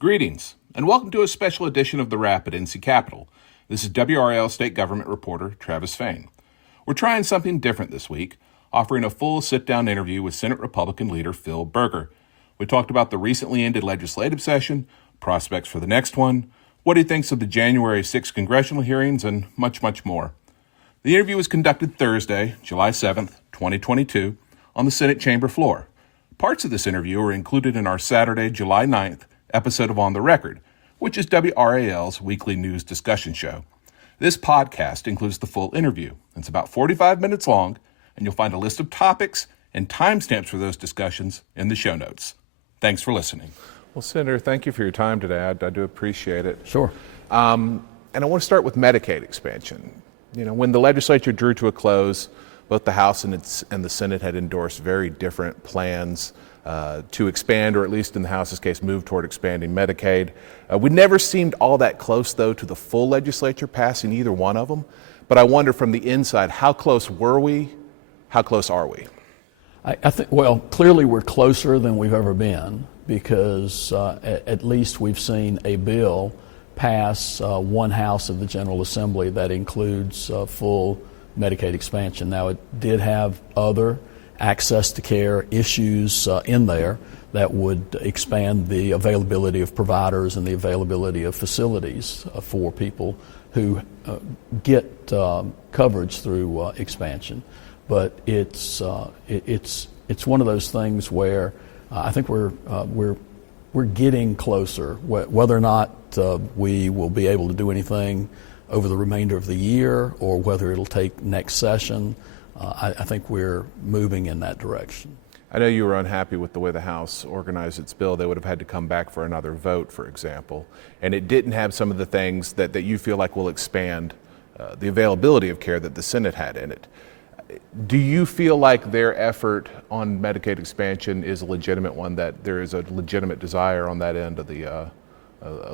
Greetings, and welcome to a special edition of The Wrap at NC Capitol. This is WRAL State Government reporter Travis Fain. We're trying something different this week, offering a full sit-down interview with Senate Republican leader Phil Berger. We talked about the recently ended legislative session, prospects for the next one, what he thinks of the January 6 congressional hearings, and much, much more. The interview was conducted Thursday, July 7th, 2022, on the Senate chamber floor. Parts of this interview are included in our Saturday, July 9th episode of On the Record, which is WRAL's weekly news discussion show. This podcast includes the full interview. It's about 45 minutes long, and you'll find a list of topics and timestamps for those discussions in the show notes. Thanks for listening. Well, Senator, thank you for your time today. I do appreciate it. Sure. And I want to start with Medicaid expansion. You know, when the legislature drew to a close, both the House and the Senate had endorsed very different plans to expand, or at least in the House's case, move toward expanding Medicaid. We never seemed all that close, though, to the full legislature passing either one of them. But I wonder from the inside, how close were we? How close are we? I think, well, clearly we're closer than we've ever been because at least we've seen a bill pass one house of the General Assembly that includes full Medicaid expansion. Now, it did have other access to care issues in there that would expand the availability of providers and the availability of facilities for people who get coverage through expansion. But it's one of those things where I think we're getting closer. Whether or not we will be able to do anything over the remainder of the year or whether it'll take next session, I think we're moving in that direction. I know you were unhappy with the way the House organized its bill. They would have had to come back for another vote, for example, and it didn't have some of the things that you feel like will expand the availability of care that the Senate had in it. Do you feel like their effort on Medicaid expansion is a legitimate one, that there is a legitimate desire on that end of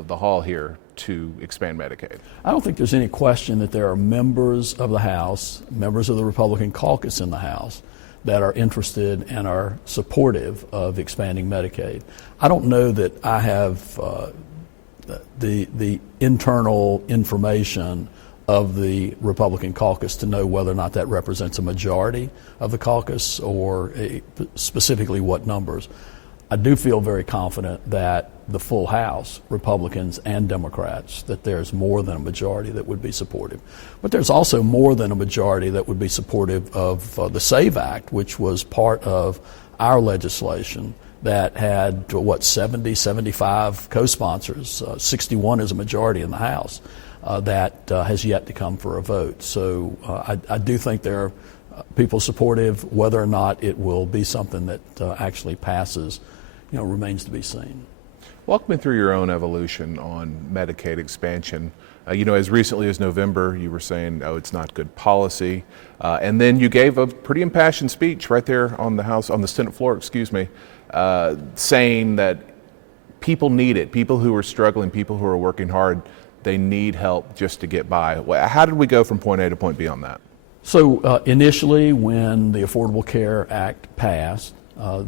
the hall here to expand Medicaid? I don't think there's any question that there are members of the House, members of the Republican caucus in the House, that are interested and are supportive of expanding Medicaid. I don't know that I have the internal information of the Republican caucus to know whether or not that represents a majority of the caucus or specifically what numbers. I do feel very confident that the full House, Republicans and Democrats, that there's more than a majority that would be supportive. But there's also more than a majority that would be supportive of the SAVE Act, which was part of our legislation that had, 70, 75 co-sponsors. 61 is a majority in the House that has yet to come for a vote. So I do think there are people supportive. Whether or not it will be something that actually passes, remains to be seen. Walk me through your own evolution on Medicaid expansion. As recently as November, you were saying, it's not good policy. And then you gave a pretty impassioned speech right there on the Senate floor, saying that people need it. People who are struggling, people who are working hard, they need help just to get by. How did we go from point A to point B on that? So initially, when the Affordable Care Act passed,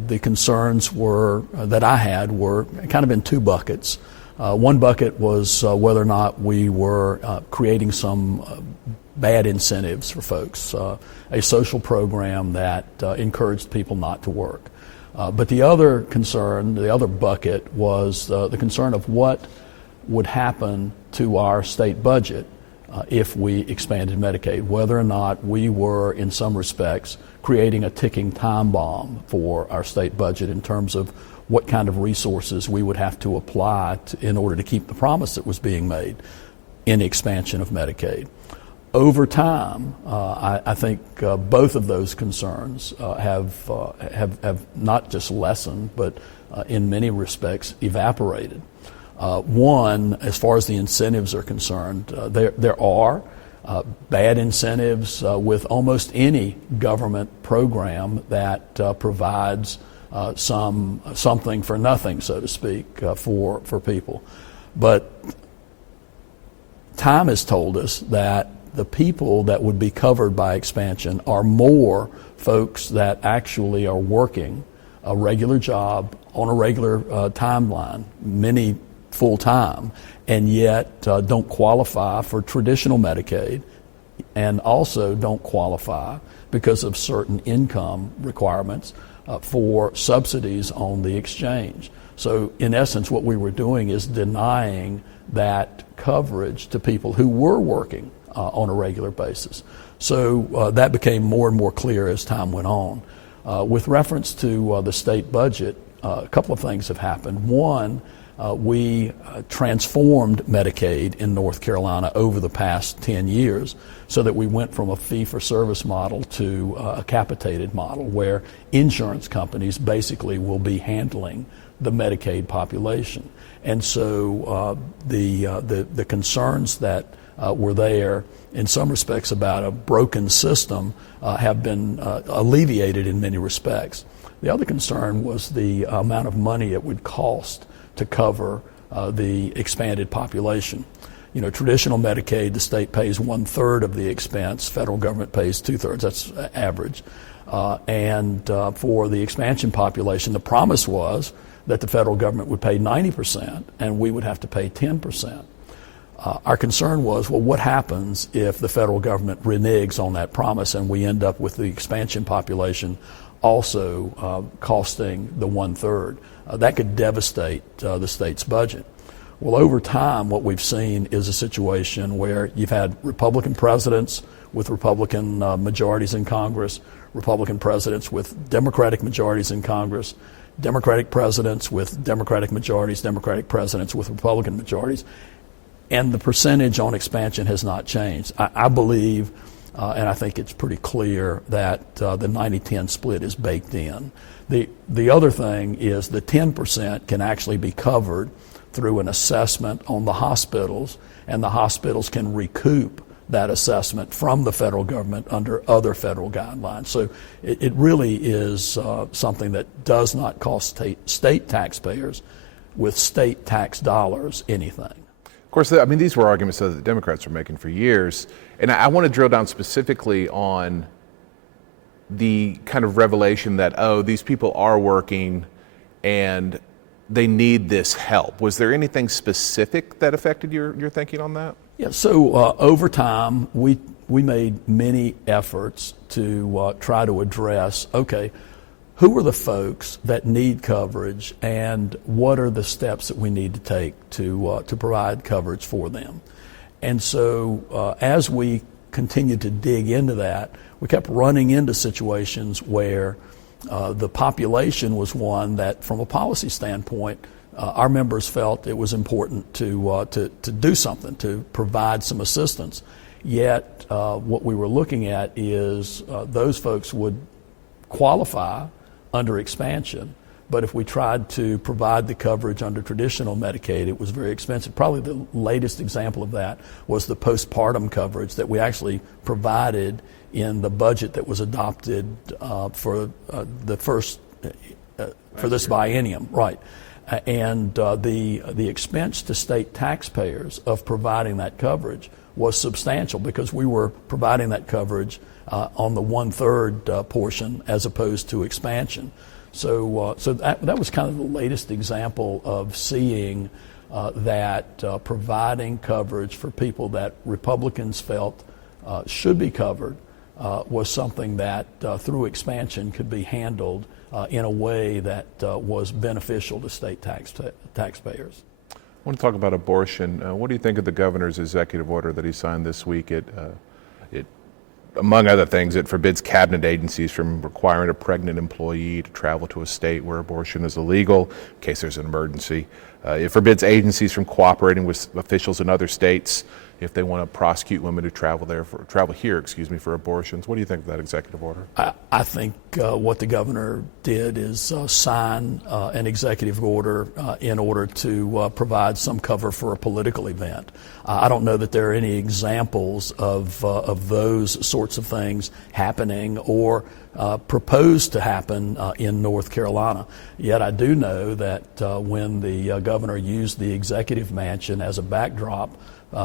the concerns that I had were kind of in two buckets. One bucket was whether or not we were creating some bad incentives for folks, a social program that encouraged people not to work. But the other concern, the other bucket, was the concern of what would happen to our state budget if we expanded Medicaid, whether or not we were, in some respects, creating a ticking time bomb for our state budget in terms of what kind of resources we would have to apply in order to keep the promise that was being made in expansion of Medicaid. Over time, I think both of those concerns have not just lessened, but in many respects evaporated. One, as far as the incentives are concerned, there are bad incentives with almost any government program that provides something for nothing, so to speak, for people. But time has told us that the people that would be covered by expansion are more folks that actually are working a regular job on a regular timeline. Many full time and yet don't qualify for traditional Medicaid and also don't qualify because of certain income requirements for subsidies on the exchange. So in essence, what we were doing is denying that coverage to people who were working on a regular basis. So that became more and more clear as time went on. With reference to the state budget, a couple of things have happened. One, we transformed Medicaid in North Carolina over the past 10 years so that we went from a fee-for-service model to a capitated model where insurance companies basically will be handling the Medicaid population. And so the concerns that were there in some respects about a broken system have been alleviated in many respects. The other concern was the amount of money it would cost to cover the expanded population. You know, traditional Medicaid, the state pays 1/3 of the expense, federal government pays 2/3, that's average. And for the expansion population, the promise was that the federal government would pay 90% and we would have to pay 10%. Our concern was, well, what happens if the federal government reneges on that promise and we end up with the expansion population also costing the 1/3? That could devastate the state's budget. Well, over time, what we've seen is a situation where you've had Republican presidents with Republican majorities in Congress, Republican presidents with Democratic majorities in Congress, Democratic presidents with Democratic majorities, Democratic presidents with Republican majorities, and the percentage on expansion has not changed. I believe, and I think it's pretty clear, that the 90-10 split is baked in. The other thing is the 10% can actually be covered through an assessment on the hospitals, and the hospitals can recoup that assessment from the federal government under other federal guidelines. So it really is something that does not cost state taxpayers with state tax dollars anything. Of course, I mean, these were arguments that the Democrats were making for years. And I want to drill down specifically on the kind of revelation that, oh, these people are working and they need this help. Was there anything specific that affected your thinking on that? Yeah, so over time, we made many efforts to try to address, okay, who are the folks that need coverage and what are the steps that we need to take to provide coverage for them? And so as we continued to dig into that, we kept running into situations where the population was one that, from a policy standpoint, our members felt it was important to do something, to provide some assistance. Yet what we were looking at is those folks would qualify under expansion, but if we tried to provide the coverage under traditional Medicaid, it was very expensive. Probably the latest example of that was the postpartum coverage that we actually provided in the budget that was adopted for the first for this biennium, right? And the expense to state taxpayers of providing that coverage was substantial because we were providing that coverage on the 1/3 portion as opposed to expansion. So that was kind of the latest example of seeing that providing coverage for people that Republicans felt should be covered was something that through expansion could be handled in a way that was beneficial to state taxpayers. I want to talk about abortion. What do you think of the governor's executive order that he signed this week? It among other things, it forbids cabinet agencies from requiring a pregnant employee to travel to a state where abortion is illegal in case there's an emergency. It forbids agencies from cooperating with officials in other states if they want to prosecute women who travel here for abortions. What do you think of that executive order? I think what the governor did is sign an executive order in order to provide some cover for a political event. I don't know that there are any examples of those sorts of things happening or proposed to happen in North Carolina. Yet I do know that when the governor used the executive mansion as a backdrop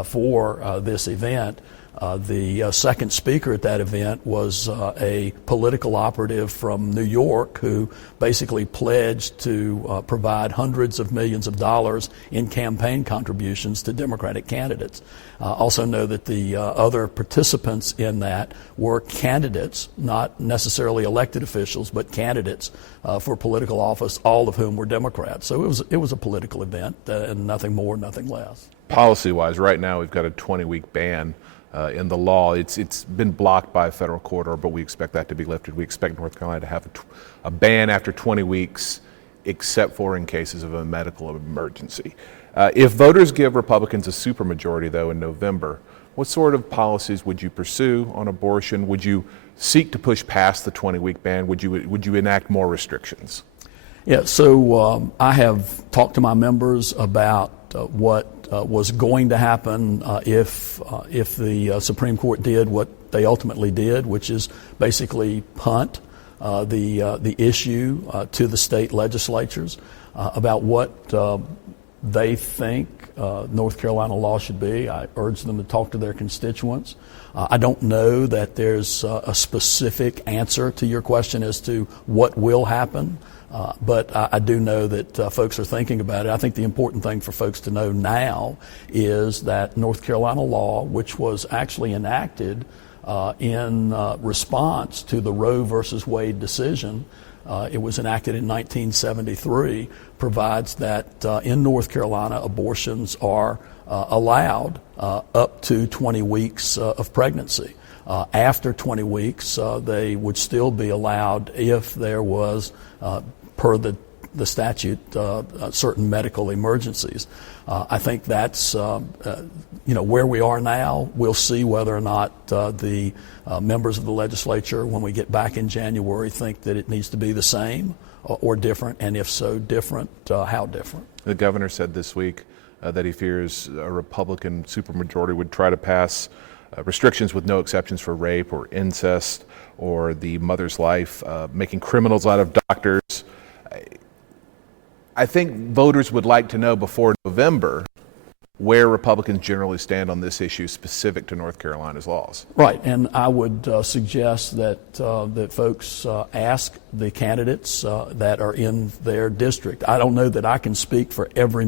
for this event, The second speaker at that event was a political operative from New York who basically pledged to provide hundreds of millions of dollars in campaign contributions to Democratic candidates. Also know that the other participants in that were candidates, not necessarily elected officials, but candidates for political office, all of whom were Democrats. So it was a political event, and nothing more, nothing less. Policy-wise, right now we've got a 20-week ban in the law. It's been blocked by a federal court order, but we expect that to be lifted. We expect North Carolina to have a ban after 20 weeks, except for in cases of a medical emergency. If voters give Republicans a supermajority, though, in November, what sort of policies would you pursue on abortion? Would you seek to push past the 20-week ban? Would you enact more restrictions? Yeah, so I have talked to my members about what was going to happen if the Supreme Court did what they ultimately did, which is basically punt the issue to the state legislatures about what they think North Carolina law should be. I urge them to talk to their constituents. I don't know that there's a specific answer to your question as to what will happen. But I do know that folks are thinking about it. I think the important thing for folks to know now is that North Carolina law, which was actually enacted in response to the Roe versus Wade decision, it was enacted in 1973, provides that in North Carolina abortions are allowed up to 20 weeks of pregnancy. After 20 weeks, they would still be allowed if there was per the statute, certain medical emergencies. I think that's where we are now. We'll see whether or not the members of the legislature, when we get back in January, think that it needs to be the same or different, and if so, different, how different. The governor said this week that he fears a Republican supermajority would try to pass restrictions with no exceptions for rape or incest or the mother's life, making criminals out of doctors. I think voters would like to know before November where Republicans generally stand on this issue specific to North Carolina's laws. Right, and I would suggest that folks ask the candidates that are in their district. I don't know that I can speak for every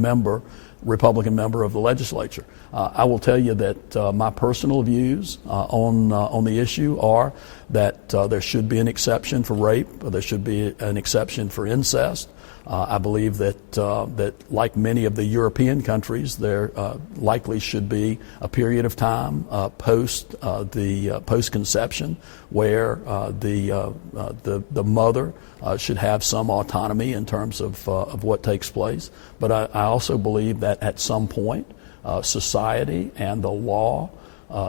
Republican member of the legislature. I will tell you that my personal views on the issue are that there should be an exception for rape, or there should be an exception for incest. I believe that like many of the European countries, there likely should be a period of time post-conception where the mother should have some autonomy in terms of what takes place. But I also believe that at some point, society and the law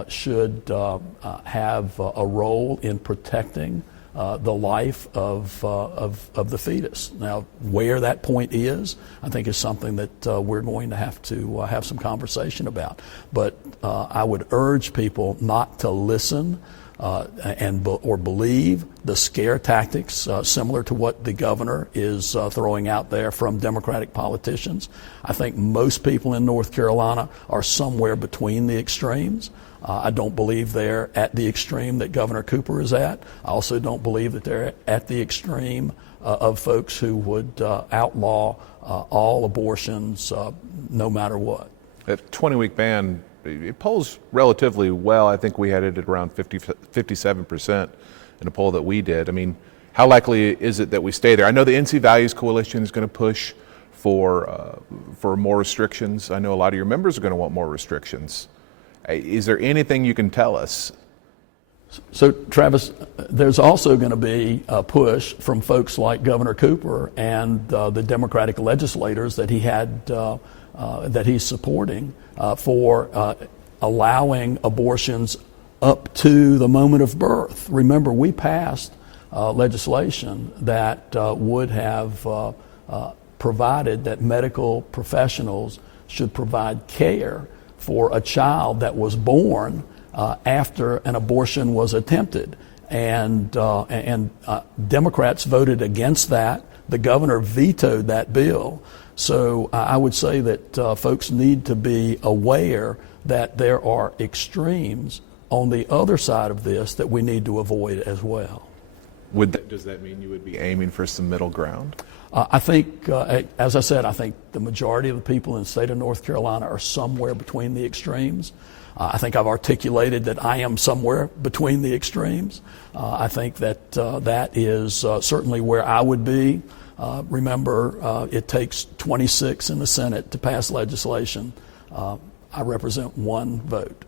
should have a role in protecting the life of the fetus. Now, where that point is, I think is something that we're going to have some conversation about. But I would urge people not to listen or believe the scare tactics similar to what the governor is throwing out there from Democratic politicians. I think most people in North Carolina are somewhere between the extremes. I don't believe they're at the extreme that Governor Cooper is at. I also don't believe that they're at the extreme of folks who would outlaw all abortions no matter what. That 20-week ban, it polls relatively well. I think we had it at around 57% in a poll that we did. I mean, how likely is it that we stay there? I know the NC Values Coalition is going to push for more restrictions. I know a lot of your members are going to want more restrictions. Is there anything you can tell us? So, Travis, there's also going to be a push from folks like Governor Cooper and the Democratic legislators that that he's supporting for allowing abortions up to the moment of birth. Remember, we passed legislation that would have provided that medical professionals should provide care for a child that was born after an abortion was attempted. And Democrats voted against that. The governor vetoed that bill. So I would say that folks need to be aware that there are extremes on the other side of this that we need to avoid as well. Does that mean you would be aiming for some middle ground? I think, as I said, I think the majority of the people in the state of North Carolina are somewhere between the extremes. I think I've articulated that I am somewhere between the extremes. I think that that is certainly where I would be. Remember, it takes 26 in the Senate to pass legislation. I represent one vote.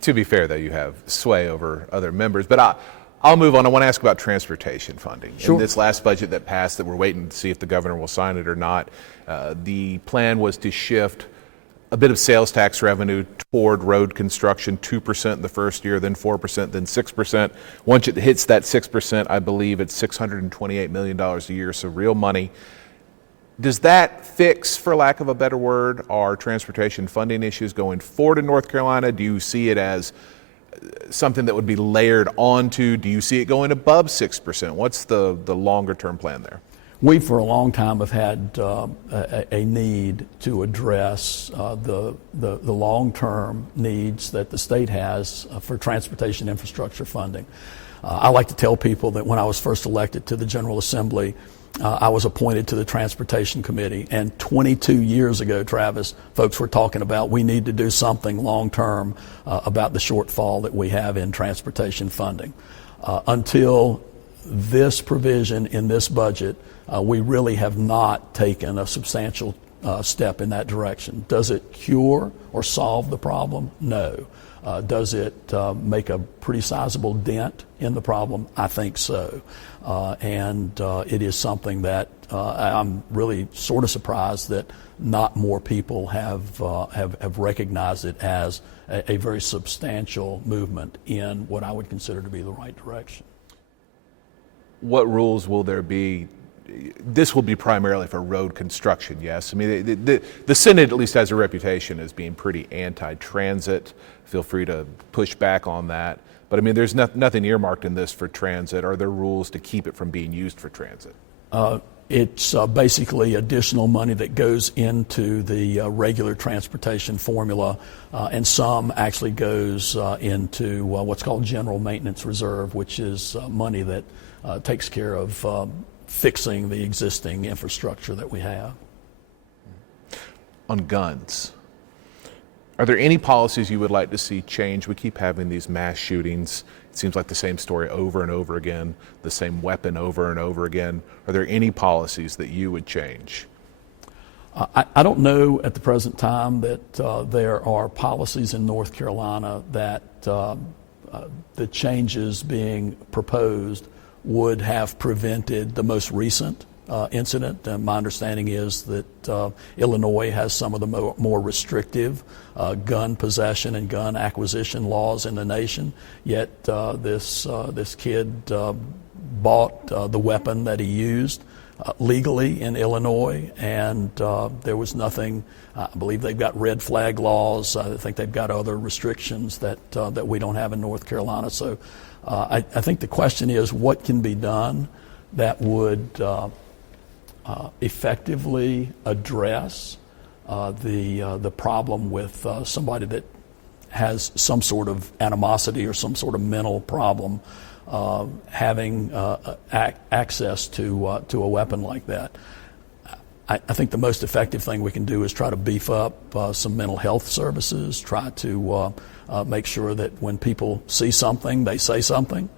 To be fair, though, you have sway over other members. But I'll move on. I want to ask about transportation funding. Sure. In this last budget that passed, that we're waiting to see if the governor will sign it or not, the plan was to shift a bit of sales tax revenue toward road construction, 2% in the first year, then 4%, then 6%. Once it hits that 6%, I believe it's $628 million a year, so real money. Does that fix, for lack of a better word, our transportation funding issues going forward in North Carolina? Do you see it as something that would be layered onto? Do you see it going above 6%? What's the longer term plan there? We, for a long time, have had a need to address the long-term needs that the state has for transportation infrastructure funding. I like to tell people that when I was first elected to the General Assembly, I was appointed to the Transportation Committee, and 22 years ago, Travis, folks were talking about we need to do something long-term about the shortfall that we have in transportation funding. Until this provision in this budget, we really have not taken a substantial step in that direction. Does it cure or solve the problem? No. Does it make a pretty sizable dent in the problem? I think so. And it is something that I'm really sort of surprised that not more people have recognized it as a very substantial movement in what I would consider to be the right direction. What rules will there be? This will be primarily for road construction, yes? I mean, the Senate at least has a reputation as being pretty anti-transit. Feel free to push back on that. But I mean, there's nothing earmarked in this for transit. Are there rules to keep it from being used for transit? It's basically additional money that goes into the regular transportation formula, and some actually goes into what's called general maintenance reserve, which is money that takes care of fixing the existing infrastructure that we have. On guns, are there any policies you would like to see change? We keep having these mass shootings. It seems like the same story over and over again, the same weapon over and over again. Are there any policies that you would change? I don't know at the present time that there are policies in North Carolina that the changes being proposed would have prevented the most recent incident. And my understanding is that Illinois has some of the more restrictive gun possession and gun acquisition laws in the nation. Yet this kid bought the weapon that he used legally in Illinois, and there was nothing. I believe they've got red flag laws. I think they've got other restrictions that we don't have in North Carolina. So I think the question is what can be done that would effectively address the problem with somebody that has some sort of animosity or some sort of mental problem having access to a weapon like that. I think the most effective thing we can do is try to beef up some mental health services, try to make sure that when people see something, they say something.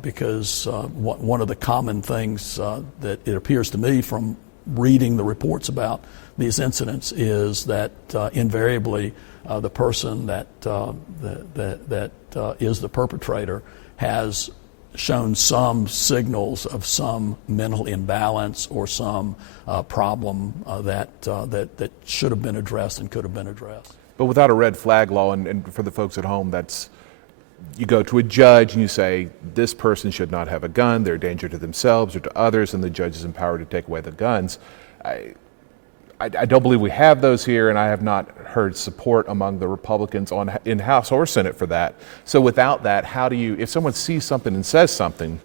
Because one of the common things that it appears to me from reading the reports about these incidents is that invariably the person that is the perpetrator has shown some signals of some mental imbalance or some problem that should have been addressed and could have been addressed. But without a red flag law, and for the folks at home, that's you go to a judge and you say, this person should not have a gun, they're a danger to themselves or to others, and the judge is empowered to take away the guns. I don't believe we have those here, and I have not heard support among the Republicans in House or Senate for that. So without that, how do you, if someone sees something and says something,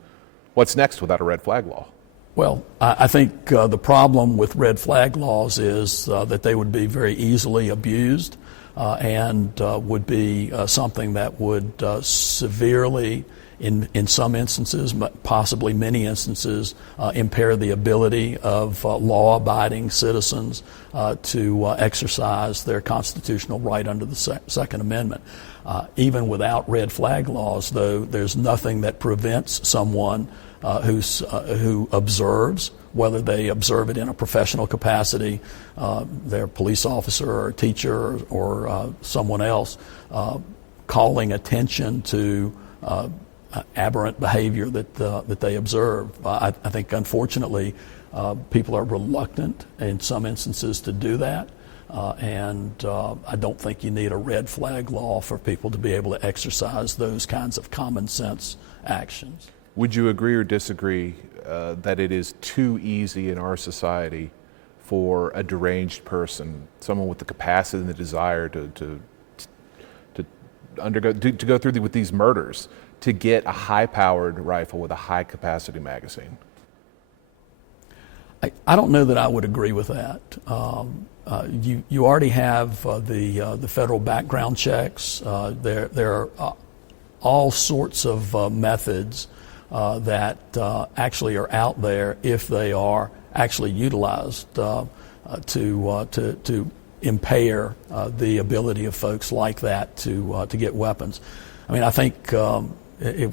what's next without a red flag law? Well, I think the problem with red flag laws is that they would be very easily abused. and would be something that would severely, in some instances, but possibly many instances, impair the ability of law-abiding citizens to exercise their constitutional right under the Second Amendment. Even without red flag laws, though, there's nothing that prevents someone who observes, whether they observe it in a professional capacity, they're a police officer or a teacher or someone else, calling attention to aberrant behavior that they observe. I think, unfortunately, people are reluctant in some instances to do that, and I don't think you need a red flag law for people to be able to exercise those kinds of common sense actions. Would you agree or disagree that it is too easy in our society for a deranged person, someone with the capacity and the desire to go through with these murders, to get a high-powered rifle with a high-capacity magazine? I don't know that I would agree with that. You already have the federal background checks. There are all sorts of methods that actually are out there if they are actually utilized to impair the ability of folks like that to get weapons. I mean, I think it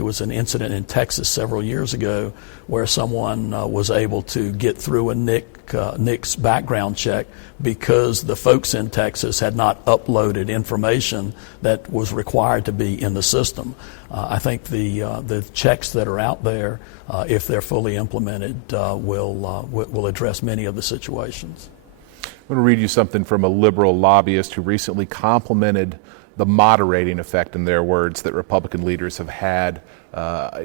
was an incident in Texas several years ago where someone was able to get through a NICS background check because the folks in Texas had not uploaded information that was required to be in the system. I think the checks that are out there, if they're fully implemented, will address many of the situations. I'm going to read you something from a liberal lobbyist who recently complimented the moderating effect, in their words, that Republican leaders have had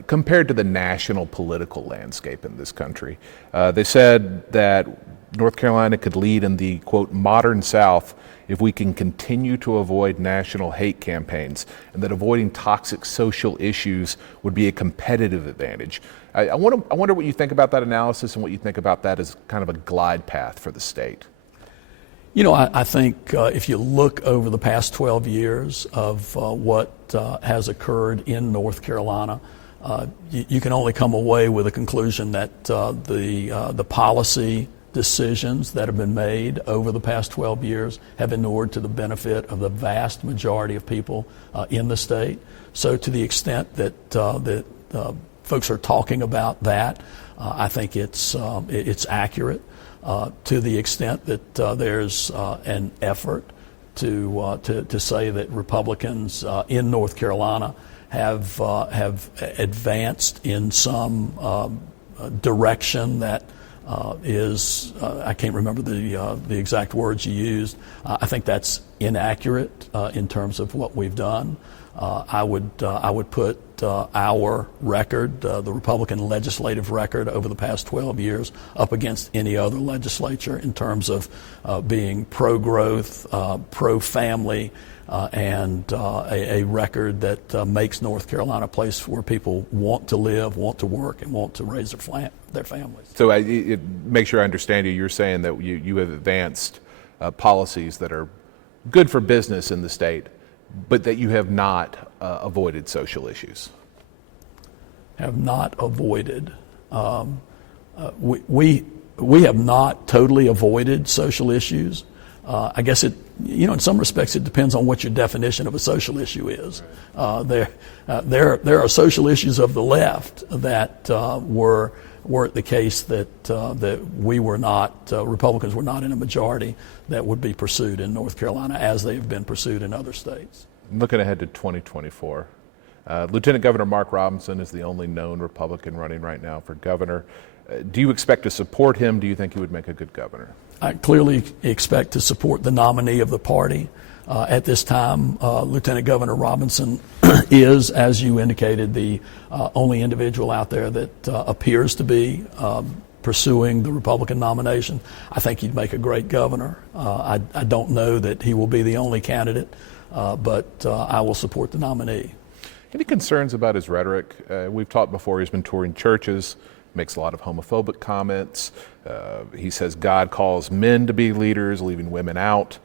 compared to the national political landscape in this country. They said that North Carolina could lead in the, quote, modern South if we can continue to avoid national hate campaigns, and that avoiding toxic social issues would be a competitive advantage. I wonder what you think about that analysis and what you think about that as kind of a glide path for the state. You know, I think if you look over the past 12 years of what has occurred in North Carolina, you can only come away with a conclusion that the policy decisions that have been made over the past 12 years have inured to the benefit of the vast majority of people in the state. So to the extent that folks are talking about that, I think it's accurate. To the extent that there's an effort to say that Republicans in North Carolina have advanced in some direction that is I can't remember the exact words you used. I think that's inaccurate in terms of what we've done. I would put our record, the Republican legislative record over the past 12 years, up against any other legislature in terms of being pro-growth, pro-family, and a record that makes North Carolina a place where people want to live, want to work, and want to raise their families. So make sure I understand you. You're saying that you have advanced policies that are good for business in the state, but that you have not avoided social issues. Have not avoided. We have not totally avoided social issues. I guess in some respects it depends on what your definition of a social issue is. There are social issues of the left that weren't the case that we were not, Republicans were not in a majority that would be pursued in North Carolina as they have been pursued in other states. Looking ahead to 2024, Lieutenant Governor Mark Robinson is the only known Republican running right now for governor. Do you expect to support him? Do you think he would make a good governor? I clearly expect to support the nominee of the party. At this time, Lieutenant Governor Robinson is, as you indicated, the only individual out there that appears to be pursuing the Republican nomination. I think he'd make a great governor. I don't know that he will be the only candidate, but I will support the nominee. Any concerns about his rhetoric? We've talked before, he's been touring churches, makes a lot of homophobic comments. He says God calls men to be leaders, leaving women out.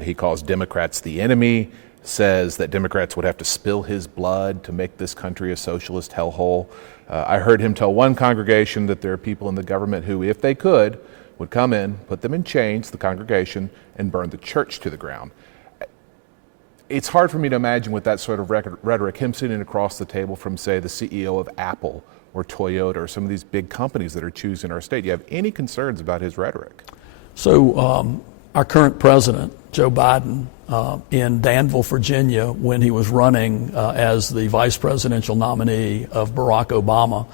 He calls Democrats the enemy, says that Democrats would have to spill his blood to make this country a socialist hellhole. I heard him tell one congregation that there are people in the government who, if they could, would come in, put them in chains, the congregation, and burn the church to the ground. It's hard for me to imagine with that sort of rhetoric, him sitting across the table from, say, the CEO of Apple or Toyota or some of these big companies that are choosing our state. Do you have any concerns about his rhetoric? So our current president, Joe Biden, in Danville, Virginia, when he was running as the vice presidential nominee of Barack Obama,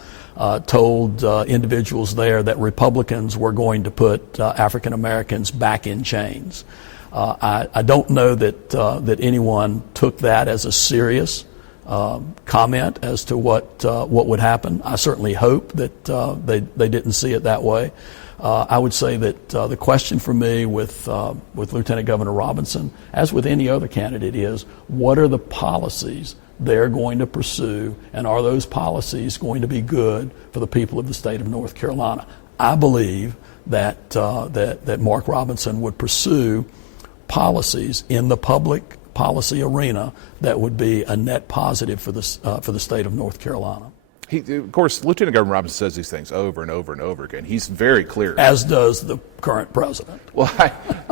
told individuals there that Republicans were going to put African Americans back in chains. I don't know that anyone took that as a serious comment as to what would happen. I certainly hope that they didn't see it that way. I would say that the question for me with Lieutenant Governor Robinson, as with any other candidate, is what are the policies they're going to pursue, and are those policies going to be good for the people of the state of North Carolina? I believe that Mark Robinson would pursue policies in the public policy arena that would be a net positive for the state of North Carolina. Of course, Lieutenant Governor Robinson says these things over and over and over again. He's very clear. As does the current president. Well,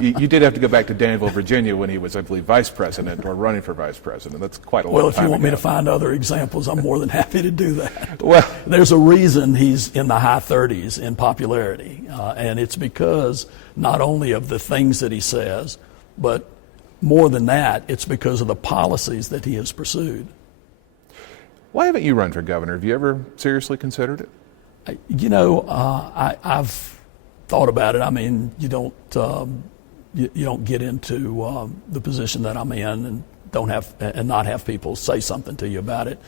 you did have to go back to Danville, Virginia when he was, I believe, vice president or running for vice president. That's quite a long time ago. Well, if you want me to find other examples, I'm more than happy to do that. Well, there's a reason he's in the high 30s in popularity, and it's because not only of the things that he says, but more than that, it's because of the policies that he has pursued. Why haven't you run for governor? Have you ever seriously considered it? You know, I've thought about it. I mean, you don't get into the position that I'm in and not have people say something to you about it.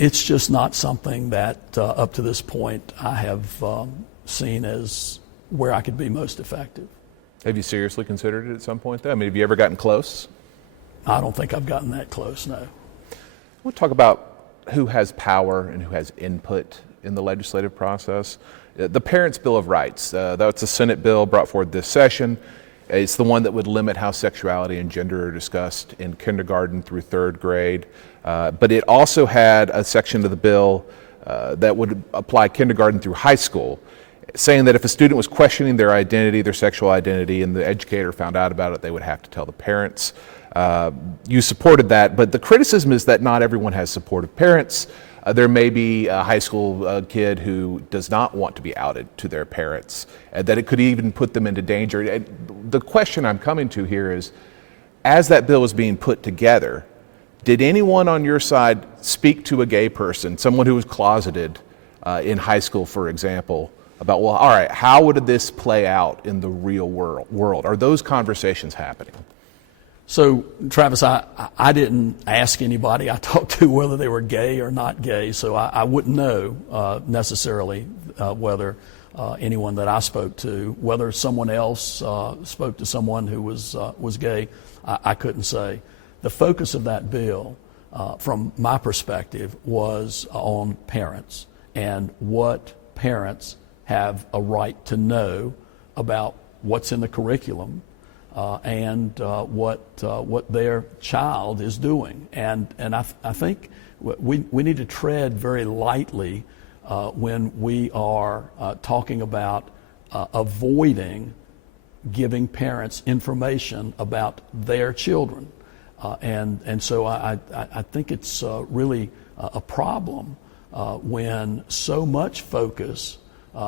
It's just not something that up to this point I have seen as where I could be most effective. Have you seriously considered it at some point, though? I mean, have you ever gotten close? I don't think I've gotten that close, no. We'll talk about who has power and who has input in the legislative process. The Parents' Bill of Rights, that's a Senate bill brought forward this session. It's the one that would limit how sexuality and gender are discussed in kindergarten through third grade. But it also had a section of the bill that would apply kindergarten through high school, saying that if a student was questioning their identity, their sexual identity, and the educator found out about it, they would have to tell the parents. You supported that, but the criticism is that not everyone has supportive parents. There may be a high school kid who does not want to be outed to their parents, that it could even put them into danger. And the question I'm coming to here is, as that bill was being put together, did anyone on your side speak to a gay person, someone who was closeted in high school, for example, about, well, all right, how would this play out in the real world? Are those conversations happening? So, Travis, I didn't ask anybody I talked to whether they were gay or not gay, so I wouldn't know necessarily whether anyone that I spoke to, whether someone else spoke to someone who was gay, I couldn't say. The focus of that bill, from my perspective, was on parents and what parents have a right to know about what's in the curriculum and what their child is doing. And I think we need to tread very lightly when we are talking about avoiding giving parents information about their children. And so I think it's really a problem when so much focus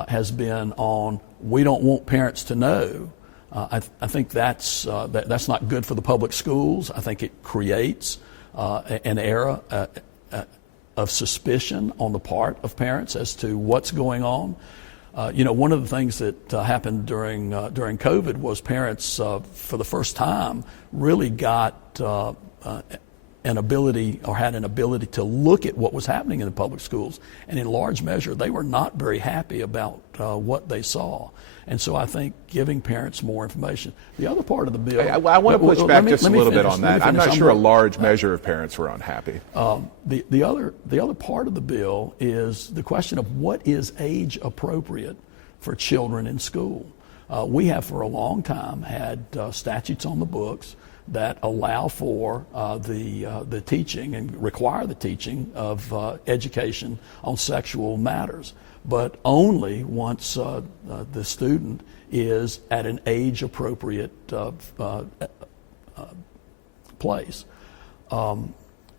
has been on we don't want parents to know. I think that's not good for the public schools. I think it creates an era of suspicion on the part of parents as to what's going on. One of the things that happened during COVID was parents, for the first time, really got an ability to look at what was happening in the public schools, and in large measure, they were not very happy about what they saw. And so I think giving parents more information. The other part of the bill... I want to push back just a little bit on that. I'm not sure a large measure of parents were unhappy. The other part of the bill is the question of what is age appropriate for children in school. We have for a long time had statutes on the books that allow for the teaching and require the teaching of education on sexual matters, but only once the student is at an age-appropriate place.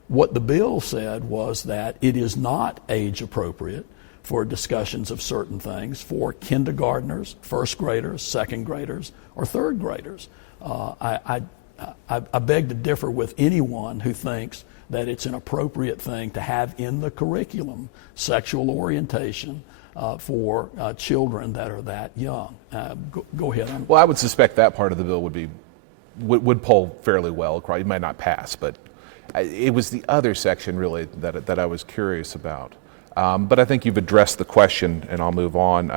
What the bill said was that it is not age-appropriate for discussions of certain things for kindergartners, first graders, second graders, or third graders. I beg to differ with anyone who thinks that it's an appropriate thing to have in the curriculum sexual orientation for children that are that young. Go ahead. Well, I would suspect that part of the bill would poll fairly well. It might not pass, but it was the other section really that I was curious about. But I think you've addressed the question, and I'll move on.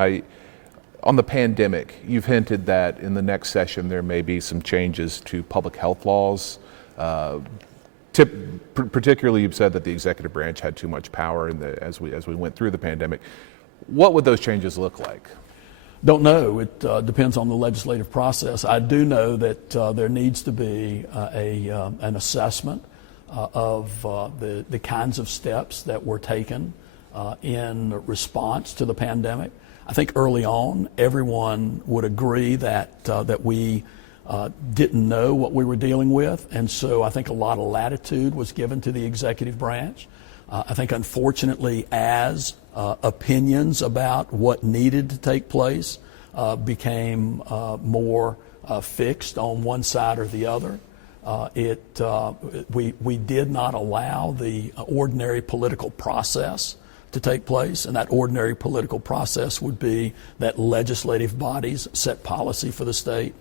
On the pandemic, you've hinted that in the next session there may be some changes to public health laws. Particularly, you've said that the executive branch had too much power as we went through the pandemic. What would those changes look like? Don't know. It depends on the legislative process. I do know that there needs to be an assessment of the kinds of steps that were taken in response to the pandemic. I think early on, everyone would agree that we didn't know what we were dealing with, and so I think a lot of latitude was given to the executive branch. I think, unfortunately, as opinions about what needed to take place became more fixed on one side or the other, we did not allow the ordinary political process to take place, and that ordinary political process would be that legislative bodies set policy for the state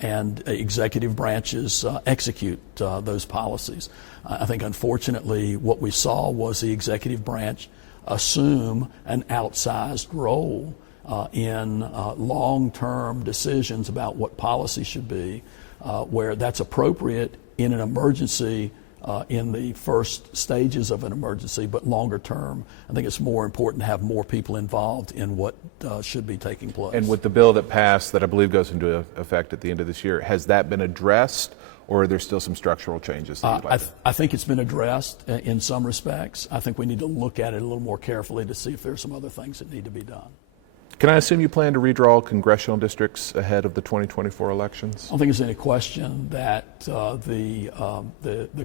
and executive branches execute those policies. I think, unfortunately, what we saw was the executive branch assume an outsized role in long-term decisions about what policy should be, where that's appropriate in an emergency in the first stages of an emergency, but longer term, I think it's more important to have more people involved in what should be taking place. And with the bill that passed, that I believe goes into effect at the end of this year, has that been addressed, or are there still some structural changes that you'd like I think it's been addressed in some respects. I think we need to look at it a little more carefully to see if there's some other things that need to be done. Can I assume you plan to redraw congressional districts ahead of the 2024 elections? I don't think there's any question that the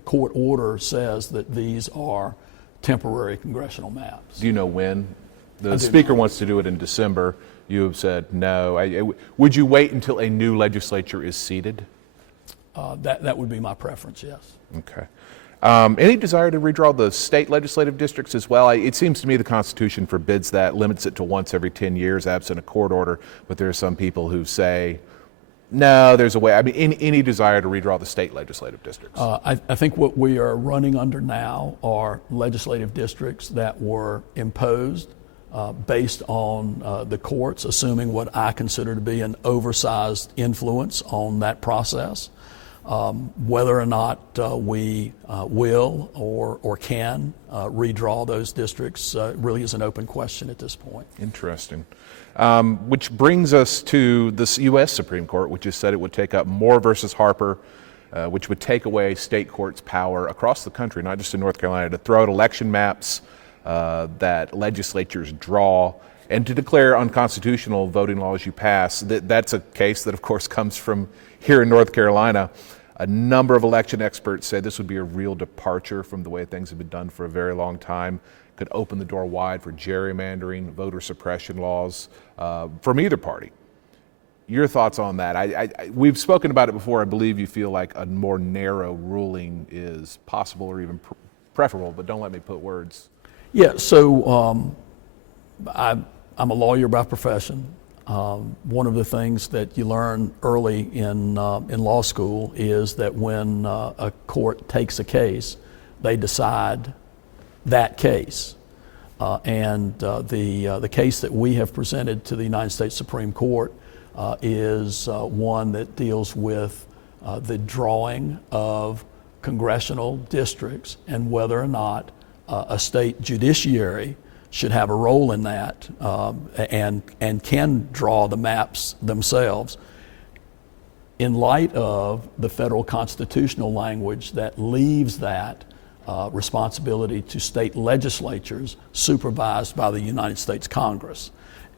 court order says that these are temporary congressional maps. Do you know when? The Speaker wants to do it in December. You have said no. Would you wait until a new legislature is seated? That would be my preference, yes. Okay. Any desire to redraw the state legislative districts as well? It seems to me the Constitution forbids that, limits it to once every 10 years absent a court order, but there are some people who say, no, there's a way. I mean, any desire to redraw the state legislative districts? I think what we are running under now are legislative districts that were imposed based on the courts, assuming what I consider to be an oversized influence on that process. Whether or not we will or can redraw those districts really is an open question at this point. Interesting. Which brings us to the U.S. Supreme Court, which has said it would take up Moore versus Harper, which would take away state courts' power across the country, not just in North Carolina, to throw out election maps that legislatures draw and to declare unconstitutional voting laws you pass. That's a case that, of course, comes from here in North Carolina. A number of election experts say this would be a real departure from the way things have been done for a very long time. Could open the door wide for gerrymandering, voter suppression laws from either party. Your thoughts on that? We've spoken about it before. I believe you feel like a more narrow ruling is possible or even preferable, but don't let me put words. Yeah, so I'm a lawyer by profession. One of the things that you learn early in law school is that when a court takes a case, they decide that case. And the case that we have presented to the United States Supreme Court is one that deals with the drawing of congressional districts and whether or not a state judiciary should have a role in that and can draw the maps themselves. In light of the federal constitutional language that leaves that responsibility to state legislatures supervised by the United States Congress.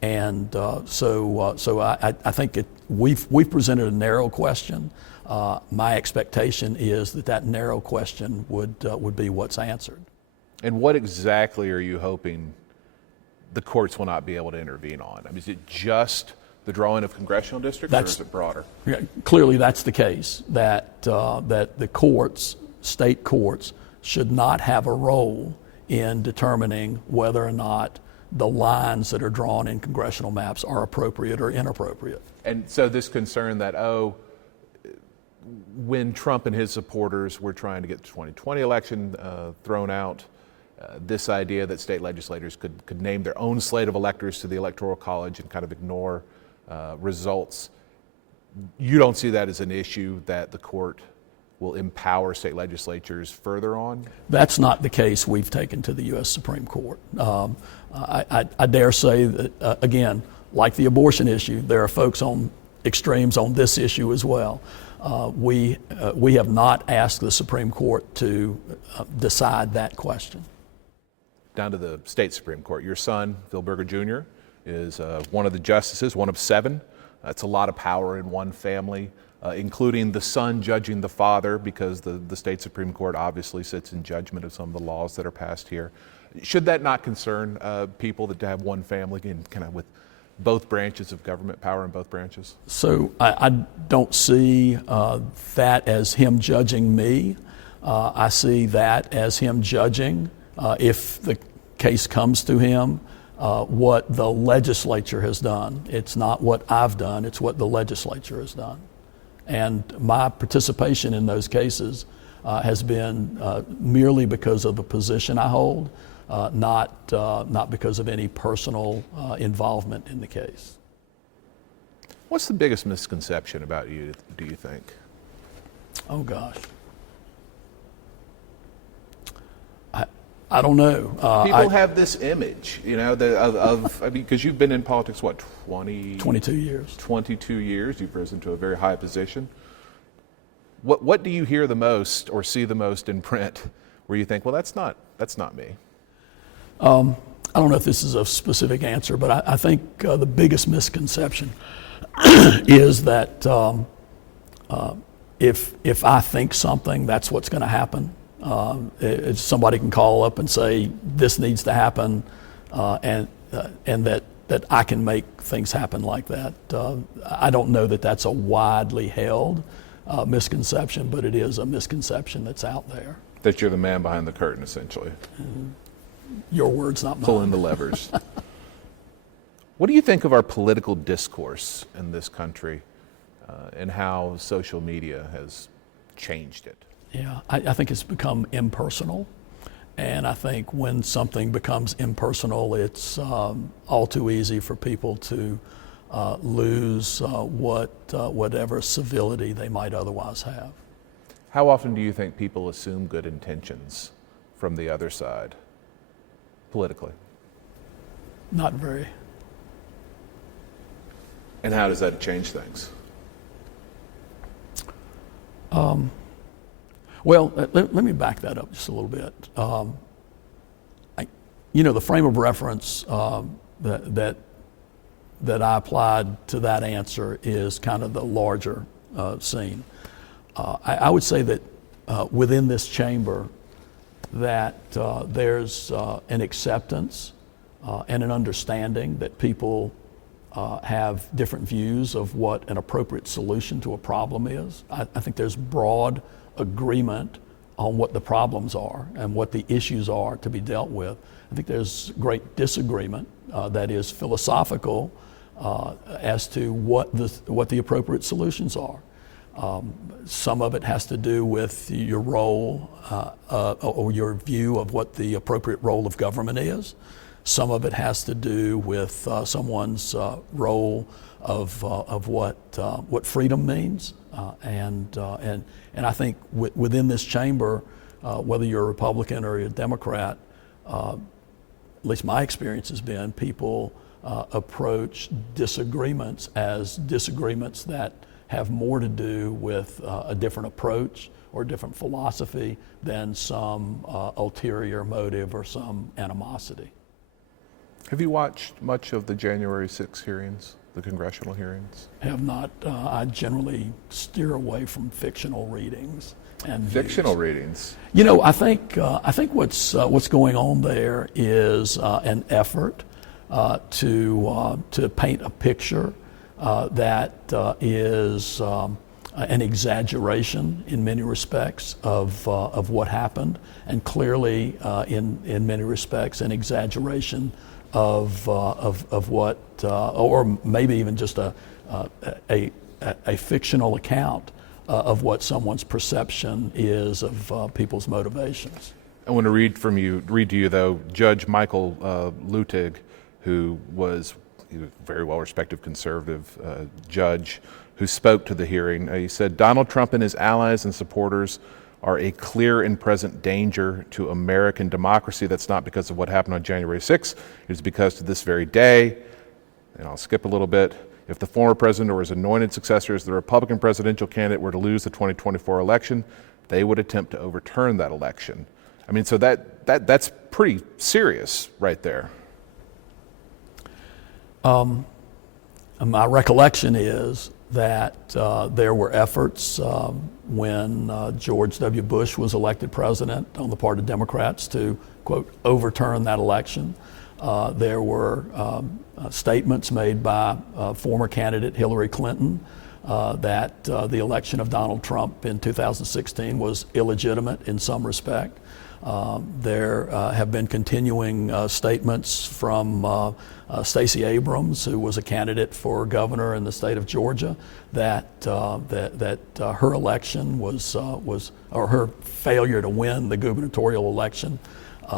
And so I think we've presented a narrow question. My expectation is that narrow question would be what's answered. And what exactly are you hoping the courts will not be able to intervene on? I mean, is it just the drawing of congressional districts, or is it broader? Clearly, that's the case, that the courts, state courts, should not have a role in determining whether or not the lines that are drawn in congressional maps are appropriate or inappropriate. And so this concern that, when Trump and his supporters were trying to get the 2020 election thrown out, this idea that state legislators could name their own slate of electors to the Electoral College and kind of ignore results, you don't see that as an issue that the court will empower state legislatures further on? That's not the case we've taken to the U.S. Supreme Court. I dare say that, again, like the abortion issue, there are folks on extremes on this issue as well. We have not asked the Supreme Court to decide that question. Down to the state Supreme Court. Your son, Phil Berger Jr., is one of the justices, one of 7. That's a lot of power in one family, including the son judging the father, because the state Supreme Court obviously sits in judgment of some of the laws that are passed here. Should that not concern people that have one family and kind of with both branches of government, power in both branches? So I don't see that as him judging me. I see that as him judging, if the case comes to him, what the legislature has done. It's not what I've done, it's what the legislature has done. And my participation in those cases has been merely because of the position I hold, not because of any personal involvement in the case. What's the biggest misconception about you, do you think? Oh gosh. I don't know. People have this image, you know, I mean, because you've been in politics, what, 22 years. 22 years. You've risen to a very high position. What do you hear the most or see the most in print where you think, well, that's not me? I don't know if this is a specific answer, but I think the biggest misconception is that if I think something, that's what's going to happen. Somebody can call up and say this needs to happen, and that I can make things happen like that. I don't know that that's a widely held misconception, but it is a misconception that's out there. That you're the man behind the curtain, essentially. Your words, not mine. Pulling the levers. What do you think of our political discourse in this country and how social media has changed it? Yeah, I think it's become impersonal, and I think when something becomes impersonal, it's all too easy for people to lose whatever civility they might otherwise have. How often do you think people assume good intentions from the other side, politically? Not very. And how does that change things? Well, let me back that up just a little bit. The frame of reference that I applied to that answer is kind of the larger scene. I would say that within this chamber that there's an acceptance and an understanding that people have different views of what an appropriate solution to a problem is. I think there's broad agreement on what the problems are and what the issues are to be dealt with. I think there's great disagreement that is philosophical as to what the appropriate solutions are. Some of it has to do with your role or your view of what the appropriate role of government is. Some of it has to do with someone's role of what freedom means, and I think within this chamber, whether you're a Republican or you're a Democrat, least my experience has been, people approach disagreements as disagreements that have more to do with a different approach or a different philosophy than some ulterior motive or some animosity. Have you watched much of the January 6 hearings, the congressional hearings? Have not. I generally steer away from fictional readings and Fictional views. readings? You know, I think what's going on there is an effort to paint a picture that is an exaggeration in many respects of what happened, and clearly in many respects an exaggeration of what, or maybe even just a fictional account of what someone's perception is of people's motivations. I want to read to you though, Judge Michael Lutig, who was a very well-respected conservative judge, who spoke to the hearing. He said, Donald Trump and his allies and supporters are a clear and present danger to American democracy. That's not because of what happened on January 6th. It is because to this very day, and I'll skip a little bit, if the former president or his anointed successor as the Republican presidential candidate were to lose the 2024 election, they would attempt to overturn that election. I mean, so that's pretty serious right there. My recollection is that there were efforts when George W. Bush was elected president on the part of Democrats to, quote, overturn that election. There were statements made by former candidate Hillary Clinton that the election of Donald Trump in 2016 was illegitimate in some respect. There have been continuing statements from Stacey Abrams, who was a candidate for governor in the state of Georgia, that her election was or her failure to win the gubernatorial election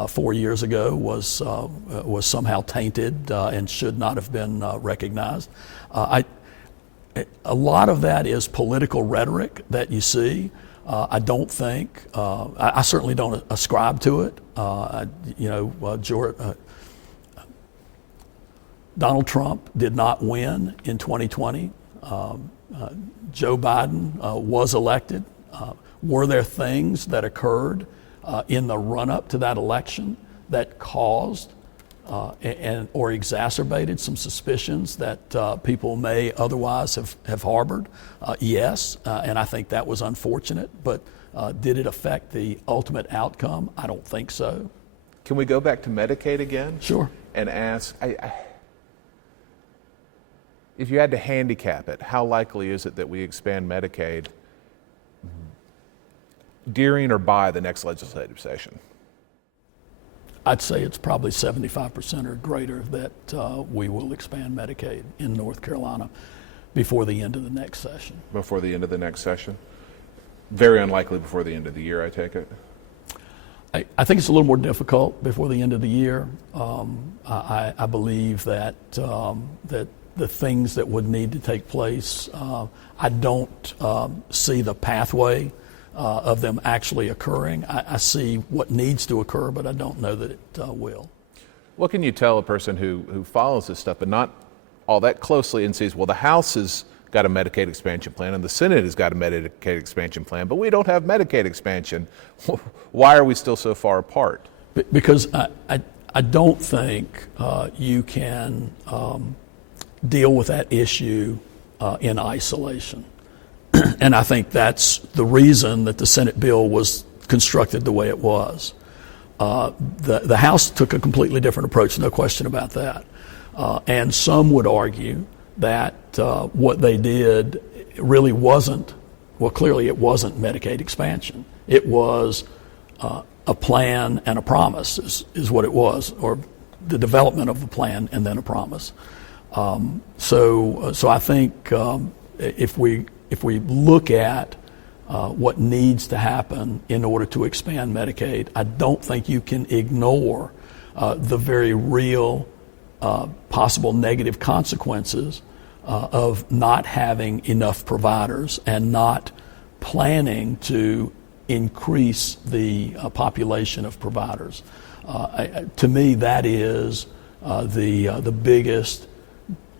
4 years ago was somehow tainted and should not have been recognized. A lot of that is political rhetoric that you see. I don't think, I certainly don't ascribe to it. Donald Trump did not win in 2020. Joe Biden was elected. Were there things that occurred in the run-up to that election that caused or exacerbated some suspicions that people may otherwise have harbored? Yes, and I think that was unfortunate, but did it affect the ultimate outcome? I don't think so. Can we go back to Medicaid again? Sure. And ask, if you had to handicap it, how likely is it that we expand Medicaid during or by the next legislative session? I'd say it's probably 75% or greater that we will expand Medicaid in North Carolina before the end of the next session. Before the end of the next session? Very unlikely before the end of the year, I take it? I think it's a little more difficult before the end of the year. I believe that the things that would need to take place, I don't see the pathway of them actually occurring. I see what needs to occur, but I don't know that it will. What can you tell a person who follows this stuff but not all that closely and sees, well, the House has got a Medicaid expansion plan and the Senate has got a Medicaid expansion plan, but we don't have Medicaid expansion. Why are we still so far apart? Because I don't think you can deal with that issue in isolation. And I think that's the reason that the Senate bill was constructed the way it was. The House took a completely different approach, no question about that. And some would argue that what they did really wasn't, well, clearly it wasn't Medicaid expansion. It was a plan and a promise is what it was, or the development of a plan and then a promise. So I think if we look at what needs to happen in order to expand Medicaid, I don't think you can ignore the very real possible negative consequences of not having enough providers and not planning to increase the population of providers. To me, that is the biggest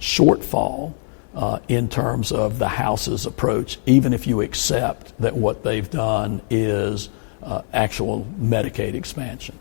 shortfall in terms of the House's approach, even if you accept that what they've done is actual Medicaid expansion.